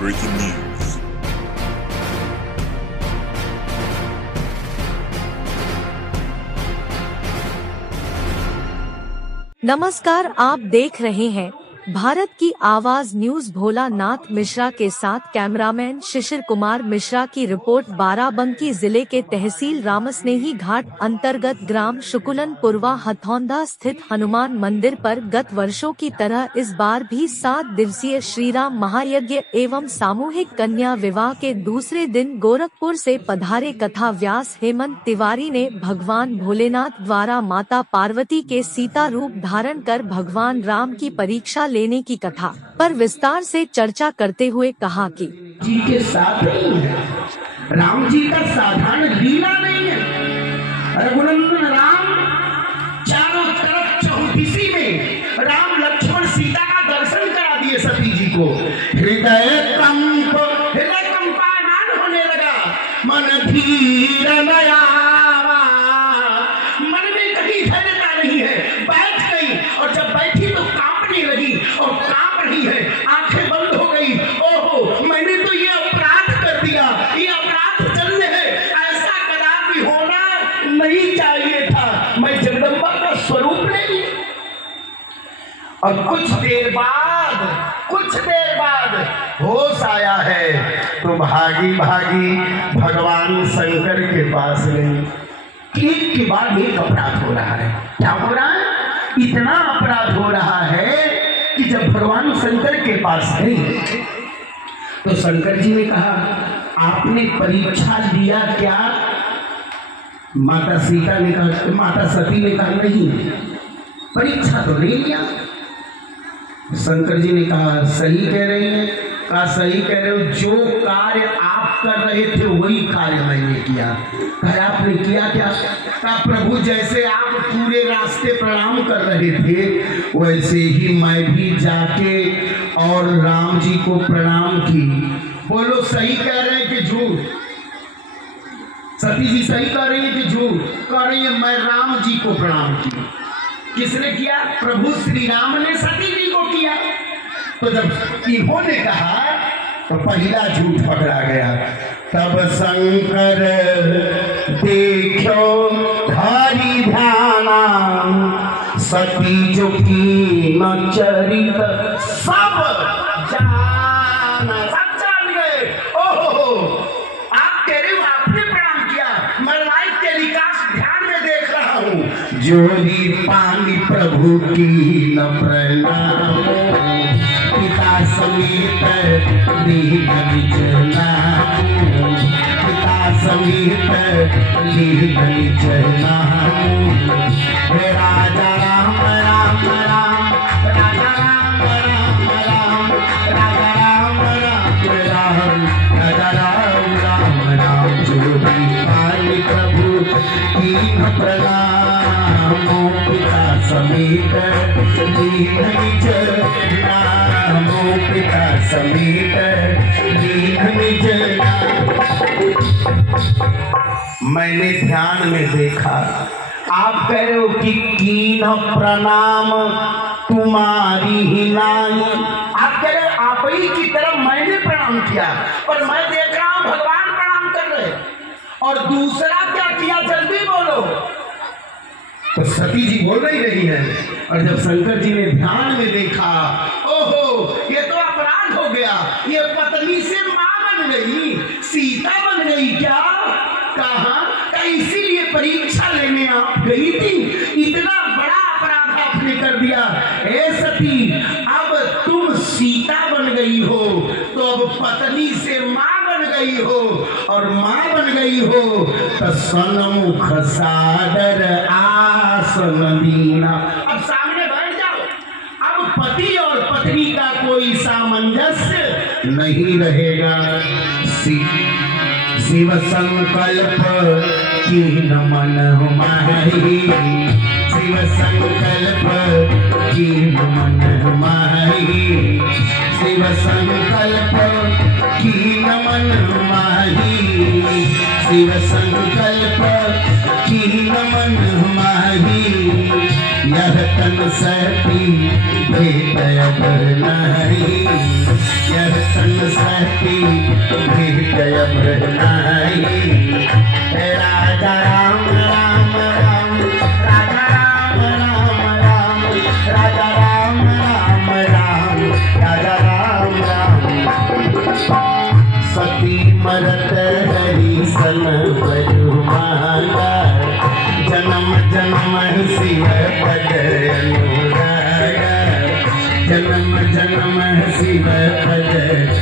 Breaking news. नमस्कार, आप देख रहे हैं भारत की आवाज न्यूज। भोलानाथ मिश्रा के साथ कैमरामैन शिशिर कुमार मिश्रा की रिपोर्ट। बाराबंकी जिले के तहसील रामस्नेही घाट अंतर्गत ग्राम शुकुलन पुरवा हथौंदा स्थित हनुमान मंदिर पर गत वर्षों की तरह इस बार भी 7 दिवसीय श्रीराम महायज्ञ एवं सामूहिक कन्या विवाह के दूसरे दिन गोरखपुर से पधारे कथा व्यास हेमंत तिवारी ने भगवान भोलेनाथ द्वारा माता पार्वती के सीता रूप धारण कर भगवान राम की परीक्षा लेने की कथा पर विस्तार से चर्चा करते हुए कहा कि जी के साथ नहीं है, राम जी का साधारण लीला नहीं है। रघुनंदन राम चारों तरफ चौदिशी में राम लक्ष्मण सीता का दर्शन करा दिए सती जी को। हृदय कंपायमान होने लगा, मन धीर नयावा, मन में कहीं धैर्यता नहीं है, बैठ गई और जब बैठी तो कांपने लगी और कांप रही है, आंखें बंद हो गई। ओहो, मैंने तो ये अपराध कर दिया, ये अपराध दंड है, ऐसा कदापि होना नहीं चाहिए था। मैं जगदम्बा का स्वरूप नहीं। और कुछ देर बाद होश आया है तो भागी भागी भगवान शंकर के पास गई। एक के बाद एक अपराध हो रहा है। क्या हो रहा है? इतना अपराध हो रहा है कि जब भगवान शंकर के पास गई तो शंकर जी ने कहा, आपने परीक्षा दिया क्या? माता सीता ने कहा, माता सती ने कहा, नहीं, परीक्षा तो नहीं लिया। शंकर जी ने कहा, सही कह रही है। कहा, सही कह रहे हो, जो कार्य आप कर रहे थे वही कार्य मैंने किया। कहा, आपने किया क्या? कहा, प्रभु जैसे आप पूरे रास्ते प्रणाम कर रहे थे वैसे ही मैं भी जाके और राम जी को प्रणाम की। बोलो, सही कह रहे हैं कि झूठ? सती जी सही कह रही है कि झूठ? कह रही है, मैं राम जी को प्रणाम की। किसने किया? प्रभु श्री राम ने सती जी को किया। तो जब इन्होंने कहा तो पहला झूठ पकड़ा गया। तब शंकर देखो हरि ध्याना, सती जो की न चरित सब जाना। सब जान गए। ओहो, आप कह रहे हो आपने प्रणाम किया, मैं लाइव टेलीकास्ट ध्यान में देख रहा हूँ। जो ही पानी प्रभु की न प्रणाम, पिता समेत दीन निचला, पिता समेत दीन निचला। हे राजा राम राम राम, राजा राम राम राम, राजा राम राम राम, राजा राम राम राम। जो भी पानी प्रभु की न प्रणाम, पिता समेत दीन निचला, पिता समेत दीन निचला। मैंने ध्यान में देखा, आप कह रहे हो कि कीन प्रणाम तुम्हारी ही नाम। आप कह रहे हो आप ही की तरफ मैंने प्रणाम किया, पर मैं देख रहा हूं भगवान प्रणाम कर रहे। और दूसरा क्या किया, जल्दी बोलो। तो सती जी बोल रही है। और जब शंकर जी ने ध्यान में देखा, ओहो, ये तो अपराध हो गया, ये पत्नी से मां बन गई, सीता बन गई। क्या कहा? इसीलिए परीक्षा लेने आप गई थी, इतना बड़ा अपराध आपने कर दिया। हे सती, अब तुम सीता बन गई हो तो अब पत्नी से मां बन गई हो, और मां बन गई हो तो सन्मुख सादर आसन दीना। अब सामने बैठ जाओ। अब पति और पत्नी का कोई सामंजस्य नहीं रहेगा। शिव संकल्प की न मन हमारी, शिव संकल्प की न मन हमारी, शिव संकल्प की न मन हमारी, शिव संकल्प की न मन हमारी। यह तन सहती भेद नहीं, यह तन सहती की जयब नहीं। राजा राम राम राम, राजा राम राम राम, राजा राम राम राम, राजा राम राम। सती मरत हरि सन बरु मांगा, जन्म जन्म शिव पद अनुरागा, जन्म जन्म शिव पद